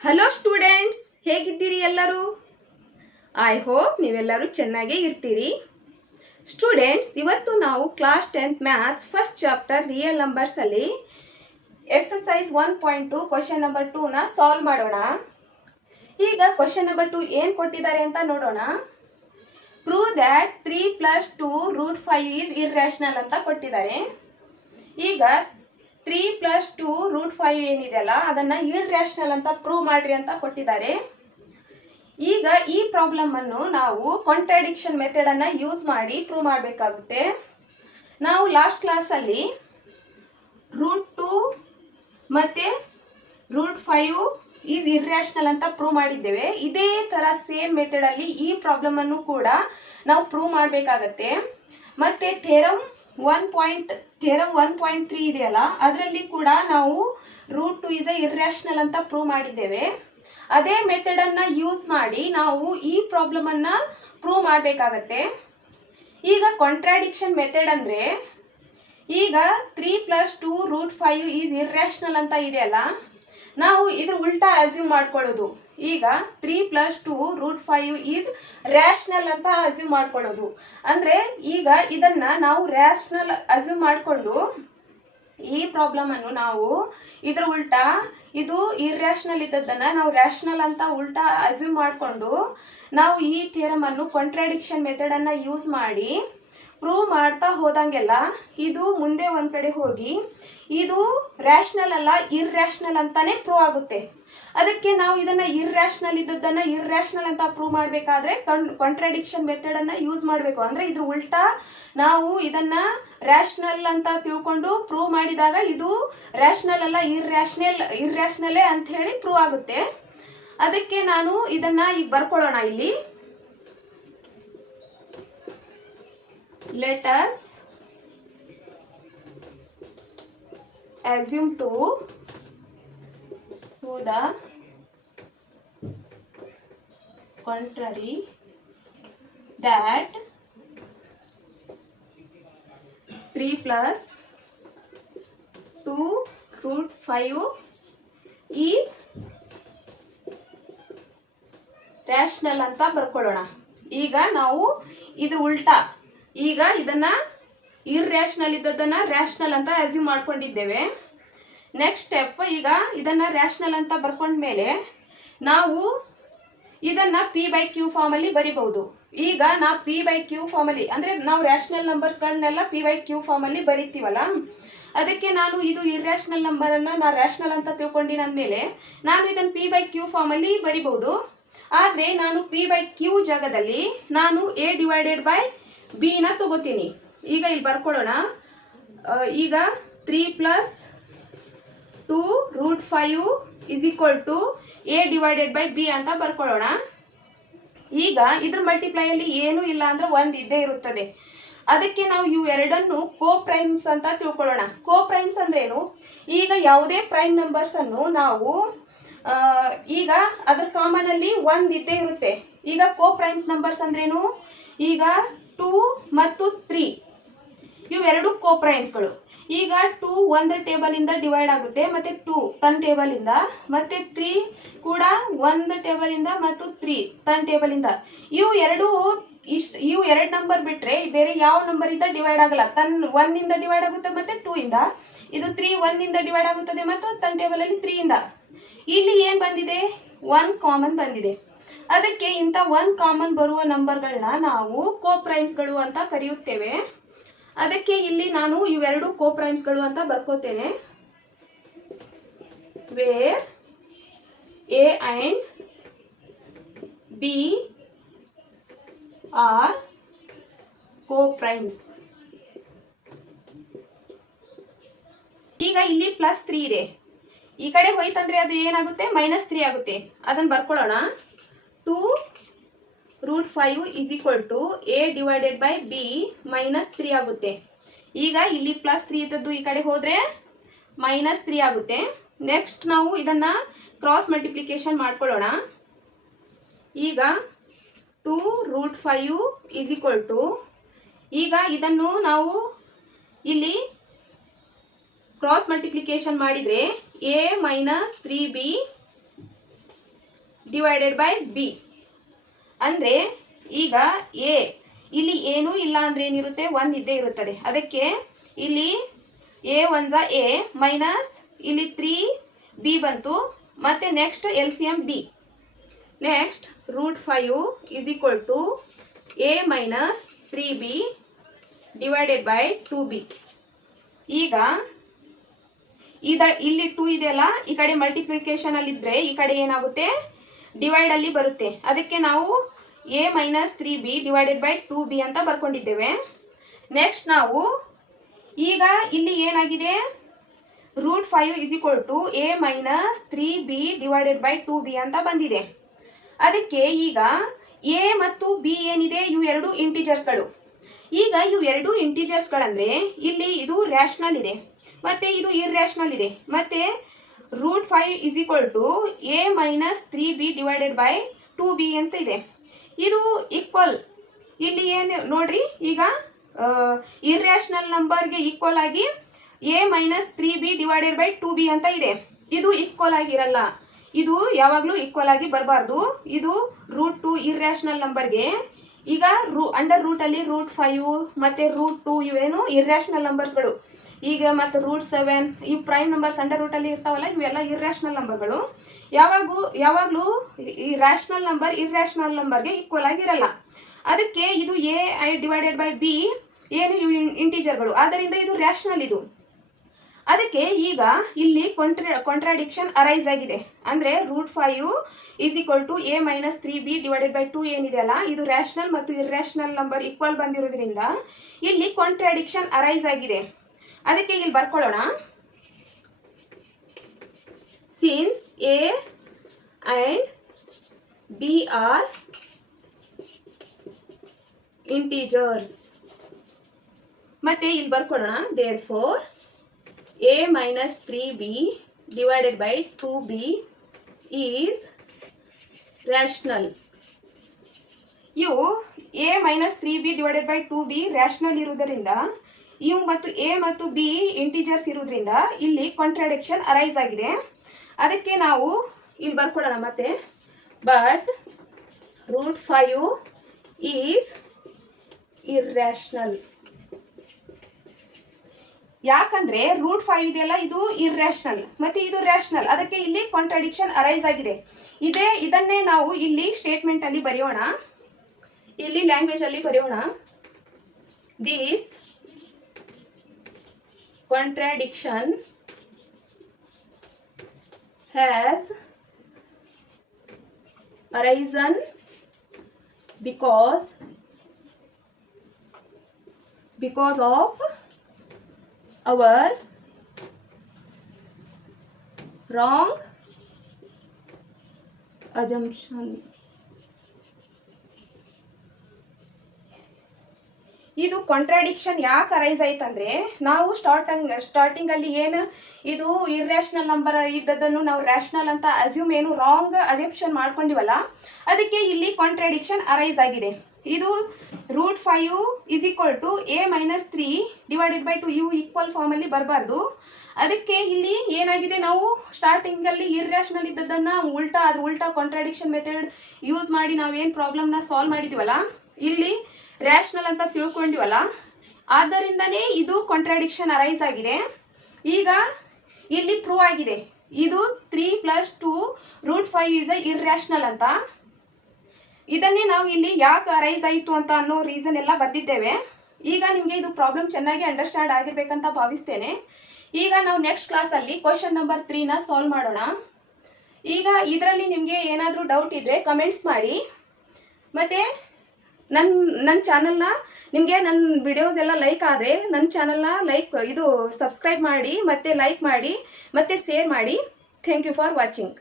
Hello students, ಹೇಗಿದ್ದೀರಿ ಎಲ್ಲರೂ? I hope ನೀವೆಲ್ಲರೂ ಚೆನ್ನಾಗೇ ಇರ್ತೀರಿ. ಸ್ಟೂಡೆಂಟ್ಸ್, ಇವತ್ತು ನಾವು class 10th maths first chapter real ನಂಬರ್ಸಲ್ಲಿ ಎಕ್ಸಸೈಸ್ 1.2 ಕ್ವಶನ್ ನಂಬರ್ 2ನ ಸಾಲ್ವ್ ಮಾಡೋಣ. ಈಗ ಕ್ವಶನ್ ನಂಬರ್ 2 ಏನು ಕೊಟ್ಟಿದ್ದಾರೆ ಅಂತ ನೋಡೋಣ. ಪ್ರೂವ್ ದ್ಯಾಟ್ 3 + 2 √5 ಈಸ್ ಇರ್ರ್ಯಾಷನಲ್ ಅಂತ ಕೊಟ್ಟಿದ್ದಾರೆ. ಈಗ 3 + 2 √5 ಏನಿದೆಯಲ್ಲ ಅದನ್ನು ಇರ್ರ್ಯಾಷನಲ್ ಅಂತ ಪ್ರೂವ್ ಮಾಡ್ರಿ ಅಂತ ಕೊಟ್ಟಿದ್ದಾರೆ. ಈಗ ಈ ಪ್ರಾಬ್ಲಮ್ ಅನ್ನು ನಾವು ಕಾಂಟ್ರಾಡಿಕ್ಷನ್ ಮೆಥಡನ್ನು ಯೂಸ್ ಮಾಡಿ ಪ್ರೂವ್ ಮಾಡಬೇಕಾಗುತ್ತೆ. ನಾವು ಲಾಸ್ಟ್ ಕ್ಲಾಸಲ್ಲಿ √2 ಮತ್ತು √5 ಈಸ್ ಇರ್ರ್ಯಾಷನಲ್ ಅಂತ ಪ್ರೂವ್ ಮಾಡಿದ್ದೇವೆ. ಇದೇ ಥರ ಸೇಮ್ ಮೆಥಡಲ್ಲಿ ಈ ಪ್ರಾಬ್ಲಮನ್ನು ಕೂಡ ನಾವು ಪ್ರೂವ್ ಮಾಡಬೇಕಾಗತ್ತೆ. ಮತ್ತು ಥೇರಮ್ 1.3 ಇದೆಯಲ್ಲ, ಅದರಲ್ಲಿ ಕೂಡ ನಾವು √2 ಈಸ್ ಇರ್ರ್ಯಾಷನಲ್ ಅಂತ ಪ್ರೂವ್ ಮಾಡಿದ್ದೇವೆ. ಅದೇ ಮೆಥಡನ್ನು ಯೂಸ್ ಮಾಡಿ ನಾವು ಈ ಪ್ರಾಬ್ಲಮನ್ನು ಪ್ರೂವ್ ಮಾಡಬೇಕಾಗತ್ತೆ. ಈಗ ಕಾಂಟ್ರಾಡಿಕ್ಷನ್ ಮೆಥಡ್ ಅಂದರೆ, ಈಗ 3 + 2 √5 ಈಸ್ ಇರ್ರ್ಯಾಷನಲ್ ಅಂತ ಇದೆಯಲ್ಲ, ನಾವು ಇದ್ರ ಉಲ್ಟಾ ಅಸ್ಯೂಮ್ ಮಾಡ್ಕೊಳ್ಳೋದು. ಈಗ 3 + 2 √5 ಈಸ್ ರ್ಯಾಷನಲ್ ಅಂತ ಅಸ್ಯೂಮ್ ಮಾಡ್ಕೊಳ್ಳೋದು. ಅಂದರೆ ಈಗ ಇದನ್ನು ನಾವು ರ್ಯಾಷನಲ್ ಅಸ್ಯೂಮ್ ಮಾಡಿಕೊಂಡು ಈ ಪ್ರಾಬ್ಲಮನ್ನು ನಾವು ಇದ್ರ ಉಲ್ಟಾ, ಇದು ಇರ್ರ್ಯಾಷನಲ್ ಇದ್ದದ್ದನ್ನು ನಾವು ರ್ಯಾಷನಲ್ ಅಂತ ಉಲ್ಟಾ ಅಸ್ಯೂಮ್ ಮಾಡಿಕೊಂಡು ನಾವು ಈ ಥಿಯರಮನ್ನು ಕಾಂಟ್ರಾಡಿಕ್ಷನ್ ಮೆಥಡನ್ನು ಯೂಸ್ ಮಾಡಿ ಪ್ರೂವ್ ಮಾಡ್ತಾ ಹೋದಂಗೆಲ್ಲ ಇದು ಮುಂದೆ ಒಂದು ಕಡೆ ಹೋಗಿ ಇದು ರ್ಯಾಷನಲ್ ಅಲ್ಲ ಇರ್ರ್ಯಾಷನಲ್ ಅಂತಾನೆ ಪ್ರೂವ್ ಆಗುತ್ತೆ. ಅದಕ್ಕೆ ನಾವು ಇದನ್ನು ಇರ್ರ್ಯಾಷನಲ್ ಇದ್ದದ್ದನ್ನು ಇರ್ರ್ಯಾಷನಲ್ ಅಂತ ಪ್ರೂವ್ ಮಾಡಬೇಕಾದ್ರೆ ಕಾಂಟ್ರಾಡಿಕ್ಷನ್ ಮೆಥಡನ್ನು ಯೂಸ್ ಮಾಡಬೇಕು. ಅಂದರೆ ಇದ್ರ ಉಲ್ಟಾ ನಾವು ಇದನ್ನು ರ್ಯಾಷನಲ್ ಅಂತ ತಿಳ್ಕೊಂಡು ಪ್ರೂವ್ ಮಾಡಿದಾಗ ಇದು ರ್ಯಾಷನಲ್ ಅಲ್ಲ ಇರ್ರ್ಯಾಷನಲೇ ಅಂತ ಹೇಳಿ ಪ್ರೂವ್ ಆಗುತ್ತೆ. ಅದಕ್ಕೆ ನಾನು ಇದನ್ನು ಈಗ ಬರ್ಕೊಳ್ಳೋಣ. ಇಲ್ಲಿ let us assume to the contrary that 3 + 2 √5 is rational ಅಂತ ಬರ್ಕೊಳ್ಳೋಣ. ಈಗ ನಾವು ಇದ್ರ ಉಲ್ಟಾ, ಈಗ ಇದನ್ನು ಇರ್ರ್ಯಾಷನಲ್ ಇದ್ದದ್ದನ್ನು ರ್ಯಾಷನಲ್ ಅಂತ ಅಸ್ಯೂಮ್ ಮಾಡ್ಕೊಂಡಿದ್ದೇವೆ. ನೆಕ್ಸ್ಟ್ ಸ್ಟೆಪ್, ಈಗ ಇದನ್ನು ರ್ಯಾಷನಲ್ ಅಂತ ಬರ್ಕೊಂಡ್ಮೇಲೆ ನಾವು ಇದನ್ನು p/q ಫಾರ್ಮಲ್ಲಿ ಬರಿಬಹುದು. ಈಗ ನಾವು p/q ಫಾರ್ಮಲ್ಲಿ, ಅಂದರೆ ನಾವು ರ್ಯಾಷನಲ್ ನಂಬರ್ಸ್ಗಳನ್ನೆಲ್ಲ p/q ಫಾರ್ಮಲ್ಲಿ ಬರಿತೀವಲ್ಲ, ಅದಕ್ಕೆ ನಾನು ಇದು ಇರ್ರ್ಯಾಷನಲ್ ನಂಬರನ್ನು ನಾನು ರ್ಯಾಷನಲ್ ಅಂತ ತಿಳ್ಕೊಂಡಿನಂದಮೇಲೆ ನಾನು ಇದನ್ನು p/q ಫಾರ್ಮಲ್ಲಿ ಬರಿಬಹುದು. ಆದರೆ ನಾನು p/q ಜಾಗದಲ್ಲಿ ನಾನು a/b ನ ತಗೋತೀನಿ. ಈಗ ಇಲ್ಲಿ ಬರ್ಕೊಳ್ಳೋಣ. ಈಗ 3 + 2 √5 = a/b ಅಂತ ಬರ್ಕೊಳ್ಳೋಣ. ಈಗ ಇದ್ರ ಮಲ್ಟಿಪ್ಲೈಯಲ್ಲಿ ಏನೂ ಇಲ್ಲ ಅಂದ್ರೆ 1 ಇದ್ದೇ ಇರುತ್ತದೆ. ಅದಕ್ಕೆ ನಾವು ಇವೆರಡನ್ನು ಕೋಪ್ರೈಮ್ಸ್ ಅಂತ ತಿಳ್ಕೊಳ್ಳೋಣ. ಕೋಪ್ರೈಮ್ಸ್ ಅಂದ್ರೇನು? ಈಗ ಯಾವುದೇ ಪ್ರೈಮ್ ನಂಬರ್ಸನ್ನು ನಾವು ಈಗ ಅದ್ರ ಕಾಮನಲ್ಲಿ 1 ಇದ್ದೇ ಇರುತ್ತೆ. ಈಗ ಕೋಪ್ರೈಮ್ಸ್ ನಂಬರ್ಸ್ ಅಂದ್ರೇನು? ಈಗ 2 ಮತ್ತು 3 ಇವೆರಡು ಕೋಪ್ರೈಮ್ಸ್ಗಳು. ಈಗ 2 ಒಂದು ಟೇಬಲಿಂದ ಡಿವೈಡ್ ಆಗುತ್ತೆ, ಮತ್ತು 2 ತನ್ನ ಟೇಬಲಿಂದ, ಮತ್ತು 3 ಕೂಡ ಒಂದು ಟೇಬಲಿಂದ ಮತ್ತು 3 ತನ್ನ ಟೇಬಲಿಂದ. ಇವು ಎರಡು ನಂಬರ್ ಬಿಟ್ಟರೆ ಬೇರೆ ಯಾವ ನಂಬರಿಂದ ಡಿವೈಡ್ ಆಗಲ್ಲ. 1 ಇಂದ ಡಿವೈಡ್ ಆಗುತ್ತೆ ಮತ್ತು 2 ಇಂದ. ಇದು 3 1 ಇಂದ ಡಿವೈಡ್ ಆಗುತ್ತದೆ ಮತ್ತು ತನ್ನ ಟೇಬಲಲ್ಲಿ 3 ಇಂದ. ಇಲ್ಲಿ ಏನು ಬಂದಿದೆ? 1 ಕಾಮನ್ ಬಂದಿದೆ. ಅದಕ್ಕೆ ಇಂಥ 1 ಕಾಮನ್ ಬರುವ ನಂಬರ್ಗಳನ್ನ ನಾವು ಕೋಪ್ರೈಮ್ಸ್ಗಳು ಅಂತ ಕರೆಯುತ್ತೇವೆ. ಅದಕ್ಕೆ ಇಲ್ಲಿ ನಾನು ಇವೆರಡು ಕೋಪ್ರೈಮ್ಸ್ಗಳು ಅಂತ ಬರ್ಕೋತೇನೆ. Where a and b are coprimes. ಈಗ ಇಲ್ಲಿ +3 ಇದೆ, ಈ ಕಡೆ ಹೋಯ್ತಂದ್ರೆ ಅದು ಏನಾಗುತ್ತೆ? -3 ಆಗುತ್ತೆ. ಅದನ್ನು ಬರ್ಕೊಳ್ಳೋಣ. 2 √5 a/b -3 ಆಗುತ್ತೆ. ಈಗ ಇಲ್ಲಿ +3 ಇದ್ದದ್ದು ಈ ಕಡೆ ಹೋದರೆ -3 ಆಗುತ್ತೆ. ನೆಕ್ಸ್ಟ್ ನಾವು ಇದನ್ನು ಕ್ರಾಸ್ ಮಲ್ಟಿಪ್ಲಿಕೇಶನ್ ಮಾಡ್ಕೊಳ್ಳೋಣ. ಈಗ 2 √5 ಈಗ ಇದನ್ನು ನಾವು ಇಲ್ಲಿ ಕ್ರಾಸ್ ಮಲ್ಟಿಪ್ಲಿಕೇಶನ್ ಮಾಡಿದರೆ a - 3b divided by B. ಅಂದರೆ ಈಗ ಎ ಇಲ್ಲಿ ಏನೂ ಇಲ್ಲ ಅಂದರೆ ಏನಿರುತ್ತೆ, 1 ಇದ್ದೇ ಇರುತ್ತದೆ. ಅದಕ್ಕೆ ಇಲ್ಲಿ ಎ 1 ಎ ಮೈನಸ್ ಇಲ್ಲಿ 3b ಬಂತು. ಮತ್ತು next LCM b. Next √5 is equal to a minus 3b divided by 2b. ಈಗ ಇಲ್ಲಿ 2 ಇದೆಯಲ್ಲ, ಈ ಕಡೆ ಮಲ್ಟಿಪ್ಲಿಕೇಶನಲ್ಲಿದ್ದರೆ ಈ ಕಡೆ ಏನಾಗುತ್ತೆ, ಡಿವೈಡಲ್ಲಿ ಬರುತ್ತೆ. ಅದಕ್ಕೆ ನಾವು a minus 3b divided by 2b ಅಂತ ಬರ್ಕೊಂಡಿದ್ದೇವೆ. ನೆಕ್ಸ್ಟ್ ನಾವು ಈಗ ಇಲ್ಲಿ ಏನಾಗಿದೆ, √5 is equal to a minus 3b divided by 2b ಅಂತ ಬಂದಿದೆ. ಅದಕ್ಕೆ ಈಗ a ಮತ್ತು b ಏನಿದೆ, ಇವು ಎರಡು ಇಂಟಿಜರ್ಸ್ಗಳು. ಈಗ ಇವು ಎರಡು ಇಂಟಿಜರ್ಸ್ಗಳಂದರೆ ಇಲ್ಲಿ ಇದು ರ್ಯಾಷನಲ್ ಇದೆ ಮತ್ತು ಇದು ಇರ್ರ್ಯಾಷನಲ್ ಇದೆ. ಮತ್ತು √5 is equal to a minus 3b divided by 2b ಅಂತ ಇದೆ. ಇದು ಈಕ್ವಲ್, ಇಲ್ಲಿ ಏನು ನೋಡ್ರಿ, ಈಗ ಇರ್ರ್ಯಾಷನಲ್ ನಂಬರ್ಗೆ ಈಕ್ವಲ್ ಆಗಿ a minus 3b divided by 2b ಅಂತ ಇದೆ. ಇದು ಈಕ್ವಲ್ ಆಗಿರಲ್ಲ, ಇದು ಯಾವಾಗಲೂ ಈಕ್ವಲ್ ಆಗಿ ಬರಬಾರ್ದು. ಇದು √2 ಇರ್ರ್ಯಾಷನಲ್ ನಂಬರ್ಗೆ ಈಗ ಅಂಡರ್ ರೂಟಲ್ಲಿ √5 ಮತ್ತು √2 ಇವೇನು ಇರ್ರ್ಯಾಷನಲ್ ನಂಬರ್ಸ್ಗಳು. ಈಗ ಮತ್ತು √7 ಇವು ಪ್ರೈಮ್ ನಂಬರ್ಸ್ ಅಂಡರ್ ರೂಟಲ್ಲಿ ಇರ್ತಾವಲ್ಲ, ಇವೆಲ್ಲ ಇರ್ರ್ಯಾಷನಲ್ ನಂಬರ್ಗಳು. ಯಾವಾಗಲೂ ಈ ರ್ಯಾಷನಲ್ ನಂಬರ್ ಇರ್ರ್ಯಾಷನಲ್ ನಂಬರ್ಗೆ ಈಕ್ವಲ್ ಆಗಿರಲ್ಲ. ಅದಕ್ಕೆ ಇದು a ಡಿವೈಡೆಡ್ ಬೈ b ಏನು ಇವು ಇಂಟಿಜರ್ಗಳು, ಆದ್ದರಿಂದ ಇದು ರ್ಯಾಷನಲ್ ಇದು. ಅದಕ್ಕೆ ಈಗ ಇಲ್ಲಿ ಕಾಂಟ್ರಾಡಿಕ್ಷನ್ ಅರೈಸ್ ಆಗಿದೆ. ಅಂದರೆ √5 is equal to a minus 3b divided by 2 ಏನಿದೆ ಅಲ್ಲ, ಇದು ರ್ಯಾಷನಲ್ ಮತ್ತು ಇರ್ರ್ಯಾಷನಲ್ ನಂಬರ್ ಈಕ್ವಲ್ ಬಂದಿರೋದ್ರಿಂದ ಇಲ್ಲಿ ಕಾಂಟ್ರಾಡಿಕ್ಷನ್ ಅರೈಸ್ ಆಗಿದೆ. ಅದಕ್ಕೆ ಇಲ್ಲಿ ಬರ್ಕೊಳ್ಳೋಣ. Since a and b are integers, ಮತ್ತೆ ಇಲ್ಲಿ ಬರ್ಕೊಳ್ಳೋಣ. therefore a minus 3b divided by 2b is rational. ಇವು a minus 3b divided by 2b rational ಇರುವುದರಿಂದ, ಇವು ಮತ್ತು a ಮತ್ತು b ಇಂಟಿಜರ್ಸ್ ಇರುವುದರಿಂದ ಇಲ್ಲಿ ಕಾಂಟ್ರಾಡಿಕ್ಷನ್ ಅರೈಸ್ ಆಗಿದೆ. ಅದಕ್ಕೆ ನಾವು ಇಲ್ಲಿ ಬರ್ಕೊಳ್ಳೋಣ ಮತ್ತೆ. But √5 is irrational. ಯಾಕಂದ್ರೆ √5 ಇದೆಯಲ್ಲ, ಇದು ಇರ್ರ್ಯಾಷನಲ್ ಮತ್ತು ಇದು ರ್ಯಾಷನಲ್. ಅದಕ್ಕೆ ಇಲ್ಲಿ ಕಾಂಟ್ರಾಡಿಕ್ಷನ್ ಅರೈಸ್ ಆಗಿದೆ. ಇದನ್ನೇ ನಾವು ಇಲ್ಲಿ ಸ್ಟೇಟ್ಮೆಂಟ್ ಅಲ್ಲಿ ಬರೆಯೋಣ, ಇಲ್ಲಿ ಲ್ಯಾಂಗ್ವೇಜ್ ಅಲ್ಲಿ ಬರೆಯೋಣ. This contradiction has arisen because of our wrong assumption. ಇದು ಕಾಂಟ್ರಾಡಿಕ್ಷನ್ ಯಾಕೆ ಅರೈಸ್ ಆಯ್ತಂದ್ರೆ, ನಾವು ಸ್ಟಾರ್ಟಿಂಗ್ ಅಲ್ಲಿ ಏನು ಇದು ಇರ್ರ್ಯಾಷನಲ್ ನಂಬರ್ ಇದ್ದದನ್ನು ನಾವು ರ್ಯಾಷನಲ್ ಅಂತ ಅಸ್ಯೂಮ್ ಏನು ರಾಂಗ್ ಅಸೆಪ್ಷನ್ ಮಾಡ್ಕೊಂಡಿವಲ್ಲ, ಅದಕ್ಕೆ ಇಲ್ಲಿ ಕಾಂಟ್ರಾಡಿಕ್ಷನ್ ಅರೈಸ್ ಆಗಿದೆ. ಇದು √5 is equal to a minus 3 divided by 2 ಇವು ಈಕ್ವಲ್ ಫಾರ್ಮಲ್ಲಿ ಬರಬಾರ್ದು. ಅದಕ್ಕೆ ಇಲ್ಲಿ ಏನಾಗಿದೆ, ನಾವು ಸ್ಟಾರ್ಟಿಂಗಲ್ಲಿ ಇರ್ರ್ಯಾಷನಲ್ ಇದ್ದದನ್ನು ಉಲ್ಟಾ ಕಾಂಟ್ರಾಡಿಕ್ಷನ್ ಮೆಥಡ್ ಯೂಸ್ ಮಾಡಿ ನಾವೇನು ಪ್ರಾಬ್ಲಮ್ನ ಸಾಲ್ವ್ ಮಾಡಿದ್ದೀವಲ್ಲ, ಇಲ್ಲಿ ರ್ಯಾಷನಲ್ ಅಂತ ತಿಳ್ಕೊಂಡಿವಲ್ಲ, ಆದ್ದರಿಂದನೇ ಇದು ಕಾಂಟ್ರಾಡಿಕ್ಷನ್ ಅರೈಸ್ ಆಗಿದೆ. ಈಗ ಇಲ್ಲಿ ಪ್ರೂವ್ ಆಗಿದೆ, ಇದು 3 + 2 √5 ಈಸ್ ಇರ್ರ್ಯಾಷನಲ್ ಅಂತ. ಇದನ್ನೇ ನಾವು ಇಲ್ಲಿ ಯಾಕೆ ಅರೈಸ್ ಆಯಿತು ಅಂತ ಅನ್ನೋ ರೀಸನ್ ಎಲ್ಲ ಬಂದಿದ್ದೇವೆ. ಈಗ ನಿಮಗೆ ಇದು ಪ್ರಾಬ್ಲಮ್ ಚೆನ್ನಾಗಿ ಅಂಡರ್ಸ್ಟ್ಯಾಂಡ್ ಆಗಿರ್ಬೇಕಂತ ಭಾವಿಸ್ತೇನೆ. ಈಗ ನಾವು ನೆಕ್ಸ್ಟ್ ಕ್ಲಾಸಲ್ಲಿ ಕ್ವಶನ್ ನಂಬರ್ 3ನ ಸಾಲ್ವ್ ಮಾಡೋಣ. ಈಗ ಇದರಲ್ಲಿ ನಿಮಗೆ ಏನಾದರೂ ಡೌಟ್ ಇದ್ದರೆ ಕಮೆಂಟ್ಸ್ ಮಾಡಿ. ಮತ್ತು ನನ್ನ ಚಾನಲ್ನ ನಿಮಗೆ ನನ್ನ ವಿಡಿಯೋಸ್ ಎಲ್ಲ ಲೈಕ್ ಆದರೆ ನನ್ನ ಚಾನಲ್ನ ಸಬ್ಸ್ಕ್ರೈಬ್ ಮಾಡಿ, ಮತ್ತು ಲೈಕ್ ಮಾಡಿ, ಮತ್ತು ಶೇರ್ ಮಾಡಿ. Thank you for watching.